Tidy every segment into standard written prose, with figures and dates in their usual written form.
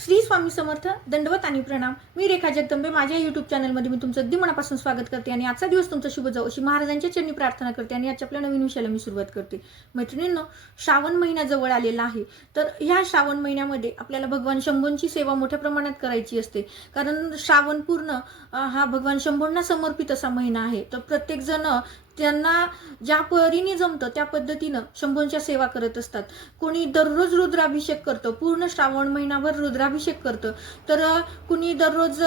श्री स्वामी समर्थ. दंडवत आणि प्रणाम. मी रेखा जगदंबे. माझ्या यूट्यूब चॅनलमध्ये मी तुमचं अगदी मनापासून स्वागत करते आणि आजचा दिवस तुमचा शुभ जाओ अशी महाराजांच्या चरणी प्रार्थना करते आणि आजच्या आपल्या नवीन विषयाला मी सुरुवात करते. मैत्रिणींनो, श्रावण महिना जवळ आलेला आहे. तर ह्या श्रावण महिन्यामध्ये आपल्याला भगवान शंभूंची सेवा मोठ्या प्रमाणात करायची असते, कारण श्रावण पूर्ण हा भगवान शंभूंना समर्पित असा महिना आहे. तर प्रत्येक जण त्यांना ज्या परीने जमतं त्या पद्धतीनं शंभूंच्या सेवा करत असतात. कोणी दररोज रुद्राभिषेक करतं, पूर्ण श्रावण महिनाभर रुद्राभिषेक करतं, तर कुणी दररोज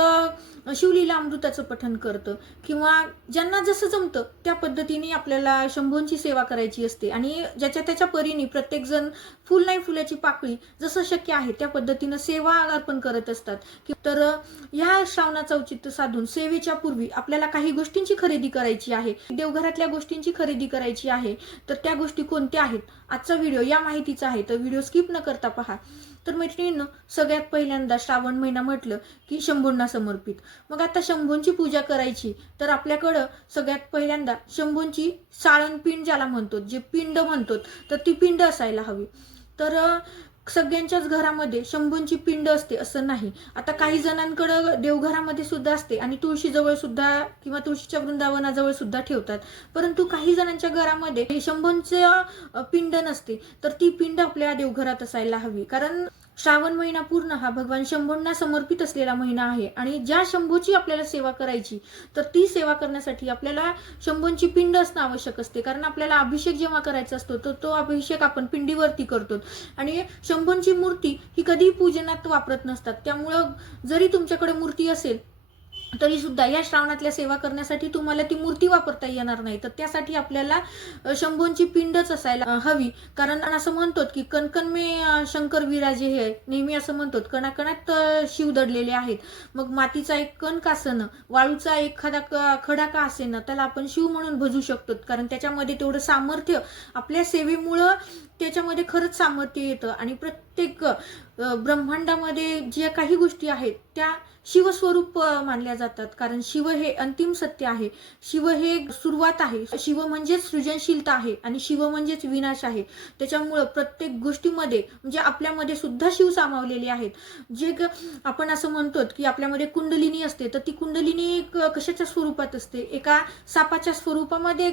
शिवलीला अमृताचं पठण करतं, किंवा ज्यांना जसं जमतं त्या पद्धतीने आपल्याला शंभूंची सेवा करायची असते. आणि ज्याच्या त्याच्या परीने प्रत्येक जण फुल नाही फुलाची पाकळी जसं शक्य आहे त्या पद्धतीनं सेवा अर्पण करत असतात. तर ह्या श्रावणाचं औचित्य साधून सेवेच्या पूर्वी आपल्याला काही गोष्टींची खरेदी करायची आहे, देवघरातल्या गोष्टींची खरेदी करायची आहे. तर त्या गोष्टी कोणत्या आहेत, आजचा व्हिडिओ या माहितीचा आहे, तर व्हिडिओ स्किप न करता पहा. तर मैत्रिणींनो, सगळ्यात पहिल्यांदा श्रावण महिना म्हटलं की शंभूंना समर्पित. मग आता शंभूंची पूजा करायची तर आपल्याकडं सगळ्यात पहिल्यांदा शंभूंची साळणपिंड ज्याला म्हणतो, जे पिंड म्हणतो, तर ती पिंड असायला हवी. तर सगळ्यांच्याच घरामध्ये शंभूंची पिंड असते असं नाही. आता काही जणांकडे देवघरामध्ये सुद्धा असते आणि तुळशीजवळ सुद्धा किंवा तुळशीच्या वृंदावनाजवळ सुद्धा ठेवतात, परंतु काही जणांच्या घरामध्ये शंभूंचं पिंड नसते. तर ती पिंड आपल्या देवघरात असायला हवी, कारण श्रावण महिना पूर्ण हा भगवान शंभूंना समर्पित असलेला महिना आहे. आणि ज्या शंभूची आपल्याला सेवा करायची तर ती सेवा करण्यासाठी आपल्याला शंभूंची पिंड असणं आवश्यक असते, कारण आपल्याला अभिषेक जेव्हा करायचा असतो तर तो अभिषेक आपण पिंडीवरती करतो. आणि शंभूंची मूर्ती ही कधी पूजनात वापरत नसतात. त्यामुळं जरी तुमच्याकडे मूर्ती असेल तरी सुद्धा या श्रावणातल्या सेवा करण्यासाठी तुम्हाला ती मूर्ती वापरता येणार नाही. तर त्यासाठी आपल्याला शंभूंची पिंडच असायला हवी, कारण असं म्हणतो की कणकण में शंकर विराजे हे नेहमी असं म्हणतो, कणाकणात शिव दडलेले आहेत. मग मातीचा एक कण का असेना, वाळूचा एखादा खडा का असेना, त्याला आपण शिव म्हणून भजू शकतो, कारण त्याच्यामध्ये तेवढं सामर्थ्य आपल्या सेवेमुळं त्याच्यामध्ये खरंच सामर्थ्य येतं. आणि प्रत्येक ब्रह्मांडामध्ये ज्या काही गोष्टी आहेत त्या शिवस्वरूप मानल्या जातात, कारण शिव हे अंतिम सत्य आहे, शिव हे सुरुवात आहे, शिव म्हणजेच सृजनशीलता आहे आणि शिव म्हणजेच विनाश आहे. त्याच्यामुळं प्रत्येक गोष्टीमध्ये म्हणजे आपल्यामध्ये सुद्धा शिव सामावलेले आहेत. जे आपण असं म्हणतो की आपल्यामध्ये कुंडलिनी असते, तर ती कुंडलिनी कशाच्या स्वरूपात असते, एका सापाच्या स्वरूपामध्ये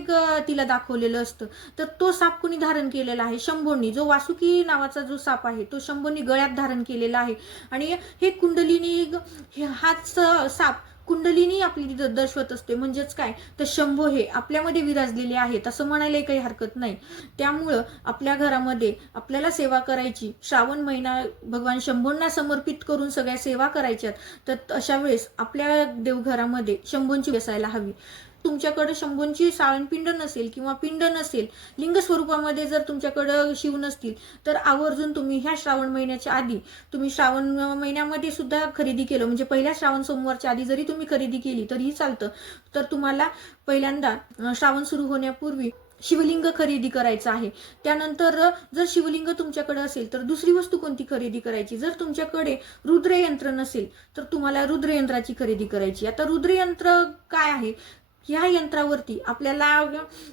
तिला दाखवलेलं असतं. तर तो साप कोणी धारण केलेला आहे, शंभूंनी. जो वासुकी नावाचा जो साप आहे तो शंभूंनी गळ्यात धारण केलेला आहे. आणि हे कुंडलिनी हाच साप कुंडलिनी आपली दर्शवत असते. म्हणजेच काय, तर शंभू हे आपल्यामध्ये विराजलेले आहेत असं म्हणायला काही हरकत नाही. त्यामुळं आपल्या घरामध्ये आपल्याला सेवा करायची, श्रावण महिना भगवान शंभूंना समर्पित करून सगळ्या सेवा करायच्यात, तर अशा वेळेस आपल्या देवघरामध्ये शंभूंची असायला हवी. तुमच्याकडे शंभूंची साळणपिंड नसेल किंवा पिंड नसेल, लिंग स्वरूपामध्ये जर तुमच्याकडे शिव नसतील, तर आवर्जून तुम्ही ह्या श्रावण महिन्याच्या आधी, तुम्ही श्रावण महिन्यामध्ये सुद्धा खरेदी केलं, म्हणजे पहिल्या श्रावण सोमवारच्या आधी जरी तुम्ही खरेदी केली तरीही चालतं. तर तुम्हाला पहिल्यांदा श्रावण सुरू होण्यापूर्वी शिवलिंग खरेदी करायचं आहे. त्यानंतर जर शिवलिंग तुमच्याकडे असेल तर दुसरी वस्तू कोणती खरेदी करायची, जर तुमच्याकडे रुद्रयंत्र नसेल तर तुम्हाला रुद्रयंत्राची खरेदी करायची. आता रुद्रयंत्र काय आहे, ह्या यंत्रावरती आपल्याला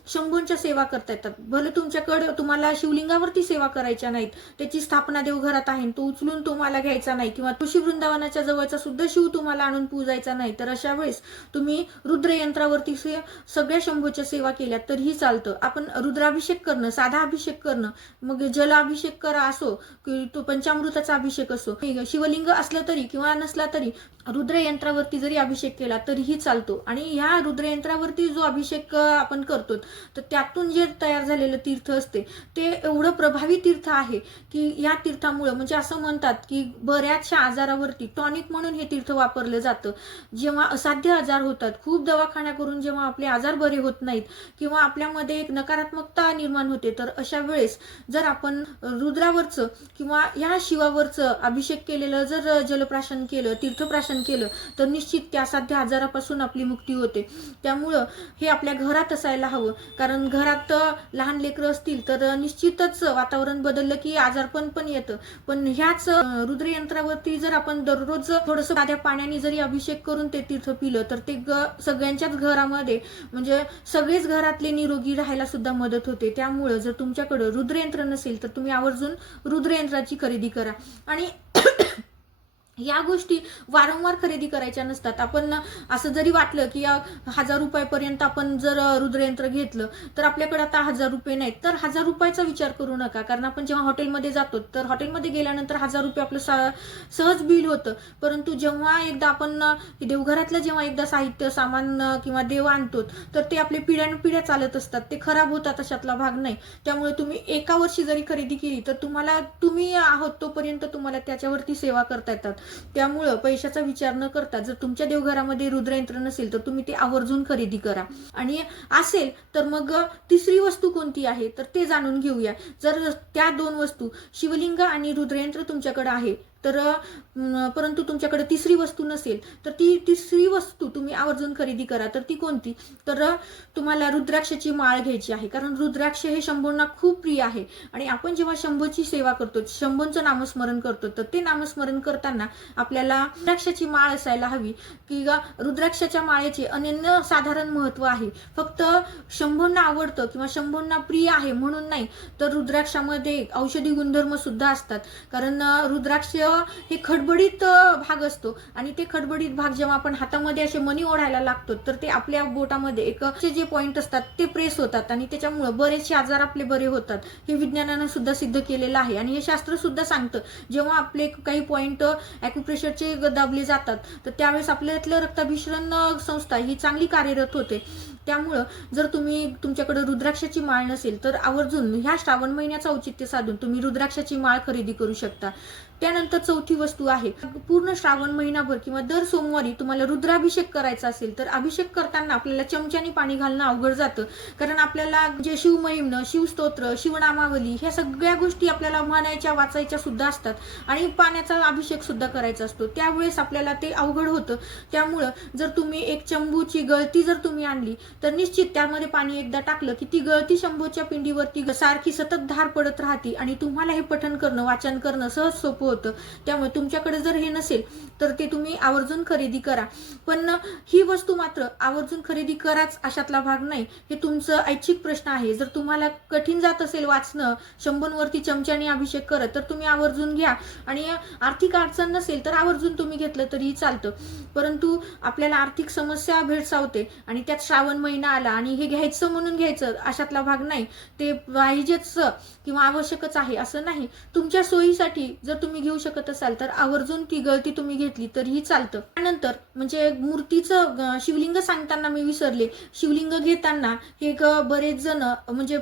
शंभूंच्या सेवा करता येतात. भले तुमच्याकडे तुम्हाला शिवलिंगावरती सेवा करायच्या नाहीत, त्याची स्थापना देवघरात आहे, तो उचलून तुम्हाला घ्यायचा नाही, किंवा तुळशी वृंदावनाच्या जवळचा सुद्धा शिव तुम्हाला आणून पूजायचा नाही, तर अशा वेळेस तुम्ही रुद्रयंत्रावरती सगळ्या शंभूच्या सेवा केल्या तरीही चालतं. आपण रुद्राभिषेक करणं, साधा अभिषेक करणं, मग जल अभिषेक करा असो की तो पंचामृताचा अभिषेक असो, शिवलिंग असलं तरी किंवा नसला तरी रुद्रयंत्रावरती जरी अभिषेक केला तरीही चालतो. आणि ह्या रुद्रयंत्रावरती जो अभिषेक आपण करतो तर त्यातून जे तयार झालेलं तीर्थ असते ते एवढं प्रभावी तीर्थ आहे की या तीर्थामुळे म्हणजे असं म्हणतात की बऱ्याचशा आजारावरती टॉनिक म्हणून हे तीर्थ वापरलं जातं. जेव्हा असाध्य आजार होतात, खूप दवाखाना करून जेव्हा आपले आजार बरे होत नाहीत किंवा आपल्यामध्ये एक नकारात्मकता निर्माण होते, तर अशा वेळेस जर आपण रुद्रावरचं किंवा या शिवावरचं अभिषेक केलेलं जर जलप्राशन केलं, तीर्थप्राशन केलं, तर निश्चित त्या असाध्य आजारापासून आपली मुक्ती होते. त्यामुळं हे आपल्या घरात असायला हवं, कारण घरात लहान लेकरं असतील तर निश्चितच वातावरण बदललं की आजारपण पण येतं. पण ह्याच रुद्रयंत्रावरती जर आपण दररोज थोडंसं साध्या पाण्याने जरी अभिषेक करून ते तीर्थ पिलं तर ते सगळ्यांच्याच घरामध्ये म्हणजे सगळेच घरातले निरोगी राहायला सुद्धा मदत होते. त्यामुळं जर तुमच्याकडे रुद्रयंत्र नसेल तर तुम्ही आवर्जून रुद्रयंत्राची खरेदी करा. आणि या गोष्टी वारंवार खरेदी करायच्या नसतात. आपण असं जरी वाटलं की 1000 रुपयापर्यंत आपण जर रुद्रयंत्र घेतलं तर आपल्याकडे आता 1000 रुपये नाहीत, तर 1000 रुपयाचा विचार करू नका. कारण आपण जेव्हा हॉटेलमध्ये जातो तर हॉटेलमध्ये गेल्यानंतर 1000 रुपये आपलं सहज बिल होतं. परंतु जेव्हा एकदा आपण देवघरातलं जेव्हा एकदा साहित्य सामान किंवा देव आणतो तर ते आपले पिढ्यानपिढ्या चालत असतात, ते खराब होतात, अशातला भाग नाही. त्यामुळे तुम्ही एका वर्षी जरी खरेदी केली तर तुम्ही आहोत तोपर्यंत तुम्हाला त्याच्यावरती सेवा करता येतात. त्यामुळं पैशाचा विचार न करता जर तुमच्या देवघरामध्ये रुद्रयंत्र नसेल तर तुम्ही ते आवर्जून खरेदी करा. आणि असेल तर मग तिसरी वस्तू कोणती आहे तर ते जाणून घेऊया. जर त्या 2 वस्तू शिवलिंग आणि रुद्रयंत्र तुमच्याकडे आहे तर परंतु तुमच्याकडे तिसरी वस्तू नसेल तर ती तिसरी वस्तू तुम्ही आवर्जून खरेदी करा. तर ती कोणती, तर तुम्हाला रुद्राक्षाची माळ घ्यायची आहे. कारण रुद्राक्ष हे शंभूंना खूप प्रिय आहे आणि आपण जेव्हा शंभूची सेवा करतो, शंभूंचं नामस्मरण करतो, तर ते नामस्मरण करताना आपल्याला रुद्राक्षाची माळ असायला हवी. की रुद्राक्षाच्या माळेचे अनन्य साधारण महत्व आहे. फक्त शंभूंना आवडतं किंवा शंभूंना प्रिय आहे म्हणून नाही, तर रुद्राक्षामध्ये औषधी गुणधर्म सुद्धा असतात. कारण रुद्राक्ष हे खडबडीत भाग असतो आणि ते खडबडीत भाग जेव्हा आपण हातामध्ये असे मणी ओढायला लागतो तर ते आपल्या बोटामध्ये एक जे पॉइंट असतात ते प्रेस होतात आणि त्याच्यामुळे बरेचसे आजार आपले बरे होतात. हे विज्ञानानं सुद्धा सिद्ध केलेलं आहे आणि हे शास्त्र सुद्धा सांगतं. जेव्हा आपले काही पॉइंट ॲक्युप्रेशरचे दाबले जातात तर त्यावेळेस आपल्यातलं रक्ताभिसरण संस्था ही चांगली कार्यरत होते. त्यामुळं जर तुमच्याकडे रुद्राक्षाची माळ नसेल तर आवर्जून ह्या श्रावण महिन्याचं औचित्य साधून तुम्ही रुद्राक्षाची माळ खरेदी करू शकता. त्यानंतर चौथी वस्तू आहे, पूर्ण श्रावण महिनाभर किंवा दर सोमवारी तुम्हाला रुद्राभिषेक करायचा असेल तर अभिषेक करताना आपल्याला चमच्याने पाणी घालणं अवघड जातं. कारण आपल्याला जे शिवमहिम्न, शिवस्तोत्र, शिवनामावली ह्या सगळ्या गोष्टी आपल्याला म्हणायच्या वाचायच्या सुद्धा असतात आणि पाण्याचा अभिषेक सुद्धा करायचा असतो. त्यावेळेस आपल्याला ते अवघड होतं. त्यामुळं जर तुम्ही एक चंबूची गळती जर तुम्ही आणली तर निश्चित त्यामध्ये पाणी एकदा टाकलं की ती गळती शंभूच्या पिंडीवरती सारखी सतत धार पडत राहते आणि तुम्हाला हे पठण करणं, वाचन करणं सहज सोपं होतं. त्यामुळे तुमच्याकडे जर हे नसेल तर ते तुम्ही आवर्जून खरेदी करा. पण ही वस्तू मात्र आवर्जून खरेदी कराच अशातला भाग नाही. हे तुमचं ऐच्छिक प्रश्न आहे. जर तुम्हाला कठीण जात असेल वाचणं, शंभूंवरती चमच्याने अभिषेक करत, तर तुम्ही आवर्जून घ्या आणि आर्थिक अडचण नसेल तर आवर्जून तुम्ही घेतलं तरीही चालतं. परंतु आपल्याला आर्थिक समस्या भेडसावते आणि त्यात श्रावण महिना आला आणि हे घ्यायचं म्हणून घ्यायचं अशातला भाग नाही. ते पाहिजेच किंवा आवश्यकच आहे असं नाही. तुमच्या सोयीसाठी जर तुम्ही घेऊ शकत असाल तर आवर्जून ती गळती तुम्ही घेतली तरीही चालतं. त्यानंतर म्हणजे मूर्तीचं शिवलिंग सांगताना मी विसरले. शिवलिंग घेताना एक बरेच जण म्हणजे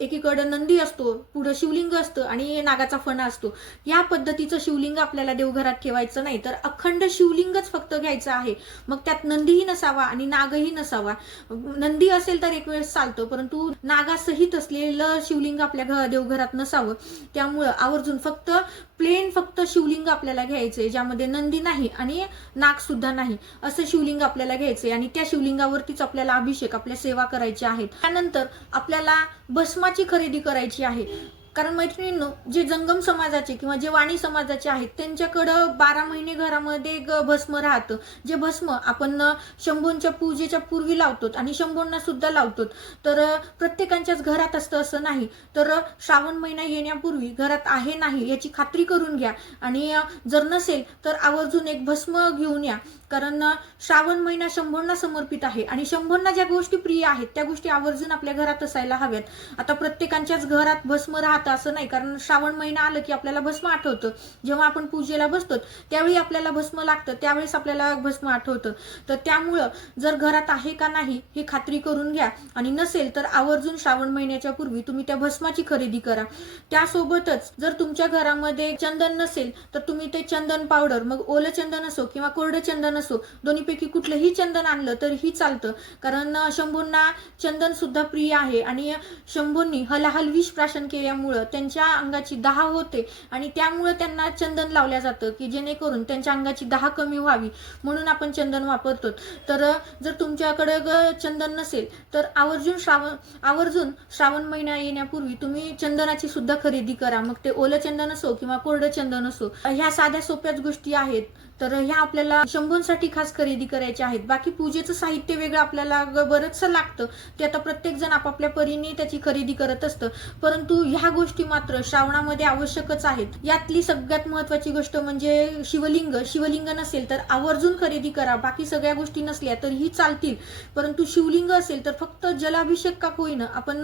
एकीकडे नंदी असतो, पुढे शिवलिंग असतं आणि नागाचा फणा असतो. या पद्धतीचं शिवलिंग आपल्याला देवघरात ठेवायचं नाही, तर अखंड शिवलिंगच फक्त घ्यायचं आहे. मग त्यात नंदीही नसावा आणि नागही नसावा. नंदी असेल तर एक वेळेस चालतं, परंतु नागासहित असलेलं शिवलिंग आपल्या देवघरात नसावं. त्यामुळं आवर्जून फक्त प्लेन फक्त शिवलिंग आपल्याला घ्यायचंय, ज्यामध्ये नंदी नाही आणि नाग सुद्धा नाही, असं शिवलिंग आपल्याला घ्यायचंय आणि त्या शिवलिंगावरतीच आपल्याला अभिषेक, आपल्या सेवा करायची आहेत. त्यानंतर आपल्याला भस्माची खरेदी करायची आहे. कारण मैत्रिणींनो, जे जंगम समाजाचे किंवा जे वाणी समाजाचे आहेत त्यांच्याकडं 12 महिने घरामध्ये भस्म राहतं. जे भस्म आपण शंभूंच्या पूजेच्या पूर्वी लावतो आणि शंभूंना सुद्धा लावतो. तर प्रत्येकाच्याच घरात असतं असं नाही. तर श्रावण महिना येण्यापूर्वी घरात आहे नाही याची खात्री करून घ्या आणि जर नसेल तर आवर्जून एक भस्म घेऊन या. कारण श्रावण महिना शंभूंना समर्पित आहे आणि शंभूंना ज्या गोष्टी प्रिय आहेत त्या गोष्टी आवर्जून आपल्या घरात असायला हव्यात. आता प्रत्येकाच्याच घरात भस्म राहतं असं नाही, कारण श्रावण महिना आलं की आपल्याला भस्म आठवतं. जेव्हा आपण पूजेला बसतो त्यावेळी आपल्याला भस्म लागतं, त्यावेळेस आपल्याला भस्म आठवतं. तर त्यामुळं जर घरात आहे का नाही हे खात्री करून घ्या आणि नसेल तर आवर्जून श्रावण महिन्याच्या पूर्वी तुम्ही त्या भस्माची खरेदी करा. त्यासोबतच जर तुमच्या घरामध्ये चंदन नसेल तर तुम्ही ते चंदन पावडर, मग ओलं चंदन असो किंवा कोरडं चंदन असो, दोन्हीपैकी कुठलंही चंदन आणलं तरीही चालतं. कारण शंभूंना चंदन सुद्धा प्रिय आहे आणि शंभूंनी हलाहल विष प्राशन केल्यामुळं त्यांच्या अंगाची दाह होते आणि त्यामुळे त्यांना चंदन लावल्या जातं की जेणेकरून त्यांच्या अंगाची दाह कमी व्हावी, म्हणून आपण चंदन वापरतो. तर जर तुमच्याकडे चंदन नसेल तर आवर्जून श्रावण महिना येण्यापूर्वी तुम्ही चंदनाची सुद्धा खरेदी करा. मग ते ओलं चंदन असो किंवा कोरडं चंदन असो. ह्या साध्या सोप्याच गोष्टी आहेत. तर ह्या आपल्याला शंभूंसाठी खास खरेदी करायच्या आहेत. बाकी पूजेचं साहित्य वेगळं आपल्याला बरंचसं लागतं, ते आता प्रत्येक जण आपापल्या परीने त्याची खरेदी करत असतं. परंतु ह्या गोष्टी मात्र श्रावणामध्ये आवश्यकच आहेत. यातली सगळ्यात महत्वाची गोष्ट म्हणजे शिवलिंग नसेल तर आवर्जून खरेदी करा. बाकी सगळ्या गोष्टी नसल्या तरीही चालतील, परंतु शिवलिंग असेल तर फक्त जलाभिषेक का होईना आपण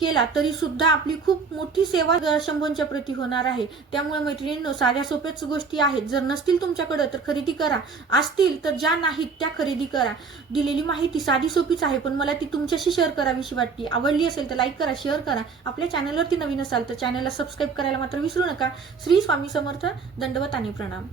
केला तरी सुद्धा आपली खूप मोठी सेवा शंभूंच्या प्रती होणार आहे. त्यामुळे मैत्रिणींनो, साध्या सोप्याच गोष्टी आहेत. जर नसतील तुमच्याकडे तर खरेदी करा, असतील तर ज्या नाहीत त्या खरेदी करा. दिलेली माहिती साधी सोपीच आहे, पण मला ती तुमच्याशी शेअर करावीशी वाटते. आवडली असेल तर लाईक करा, शेअर करा. आपल्या चॅनलवरती नवीन असाल तर चॅनलला सबस्क्राईब करायला मात्र विसरू नका. श्री स्वामी समर्थ. दंडवत आणि प्रणाम.